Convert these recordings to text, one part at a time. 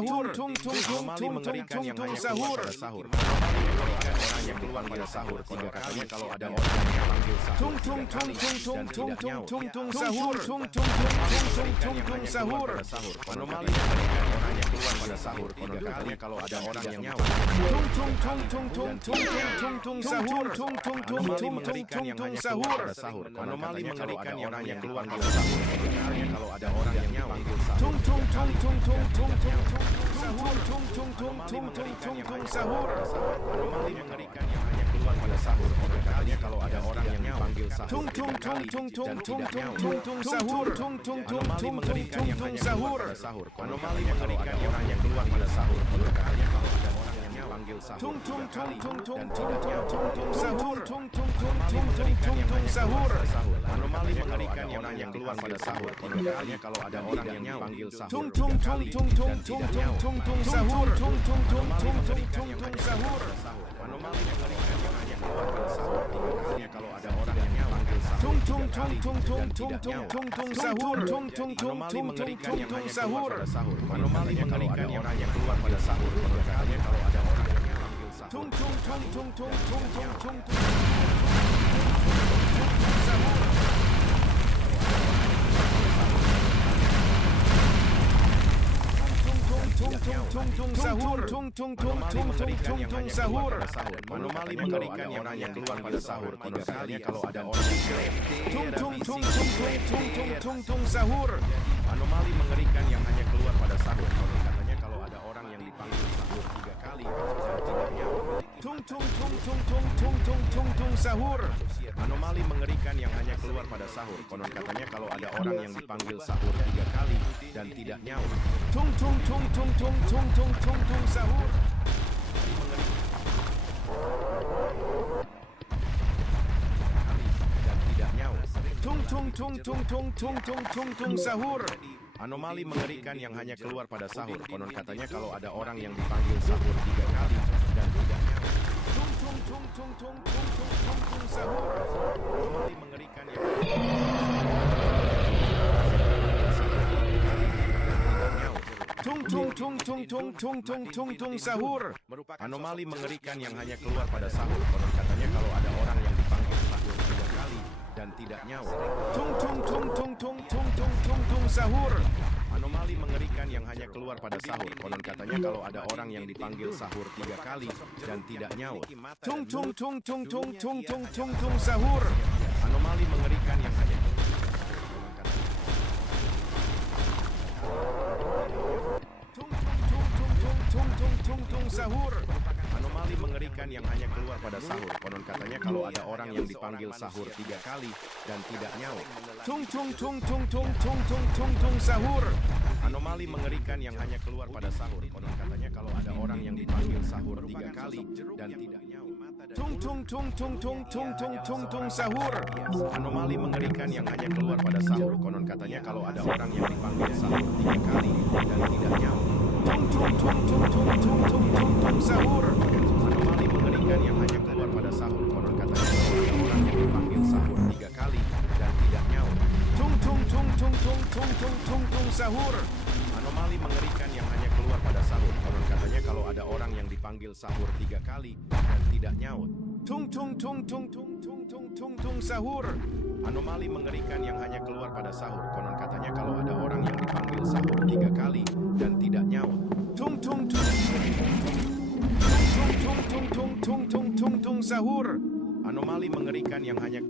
sahur. Anomali mengerikan yang hanya keluar pada sahur. Orang yang keluar pada sahur. Katanya kalau ada orang yang dipanggil sahur dan tidak nyaut. Sahur. Sahur. Anomali mengerikan orang yang keluar pada sahur. Katanya kalau ada orang yang nyaut. Sahur. Anomali mengerikan yang hanya keluar pada sahur. Anomali mengerikan yang orang yang keluar pada sahur. Katanya kalau ada orang yang nyaut. Sahur. Anomali mengerikan yang hanya keluar pada sahur. Katanya kalau ada orang yang dipanggil sahur dan tidak nyaut. Sahur. Anomali mengerikan yang hanya keluar pada sahur. Anomali mengerikan yang orang yang keluar pada sahur. Katanya kalau ada orang yang dipanggil sahur dan tidak nyaut. Sahur. Sahur. Anomali mengerikan yang orang yang keluar pada sahur. Katanya kalau ada orang yang dipanggil sahur dan tidak nyaut. Sahur. Sahur. Anomali mengerikan yang hanya keluar pada sahur. Katanya kalau ada orang yang dipanggil sahur dan tidak nyaut. Sahur. Anomali mengerikan yang hanya keluar pada sahur. Anomali mengerikan yang orang yang keluar pada sahur. Katanya kalau ada orang yang dipanggil sahur. Sahur. Anomali mengerikan yang orang yang keluar pada sahur. Tiga kali kalau ada orang sahur. Anomali mengerikan yang hanya keluar pada sahur. Katanya kalau ada orang yang dipanggil sahur 3 kali dan tidak nyaut. Sahur. Anomali mengerikan yang hanya keluar pada sahur. Konon katanya kalau ada orang yang dipanggil sahur 3 kali dan tidak nyaut. Sahur. Dan tidak nyaut. Sahur. Anomali mengerikan yang hanya keluar pada sahur. Konon katanya kalau ada orang yang dipanggil sahur 3 kali dan tidak nyaut. Sahur. Anomali mengerikan yang sahur. Anomali mengerikan yang hanya keluar pada sahur. Konon katanya kalau ada orang yang dipanggil sahur 3 kali dan tidak nyaut. Sahur. Anomali mengerikan yang hanya keluar pada sahur. Konon katanya kalau ada orang yang dipanggil sahur 3 kali dan tidak nyaut. Sahur. Anomali mengerikan yang hanya sahur. Anomali mengerikan yang hanya keluar pada sahur. Konon katanya kalau ada orang yang dipanggil sahur 3 kali dan tidak nyaut. Sahur. Anomali mengerikan yang hanya keluar pada sahur. Konon katanya kalau ada orang yang dipanggil sahur 3 kali dan tidak nyaut. Sahur. Anomali mengerikan yang hanya keluar pada sahur. Konon katanya kalau ada orang yang dipanggil sahur 3 kali dan tidak nyaut. Sahur. Anomali mengerikan yang hanya keluar pada sahur. Konon katanya kalau ada orang yang dipanggil sahur 3 kali dan tidak nyaut. Sahur. Anomali mengerikan yang hanya keluar pada sahur. Konon katanya kalau ada orang yang dipanggil sahur 3 kali dan tidak nyaut. Sahur. Anomali mengerikan yang hanya keluar pada sahur. Konon katanya kalau ada orang yang dipanggil sahur 3 kali dan tidak nyaut. Sahur. Anomali mengerikan yang hanya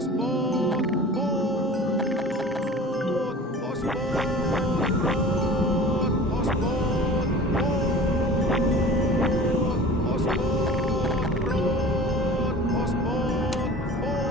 Pospot, pot, pospot, pot, pospot, pot, pospot, pot, pospot, pot.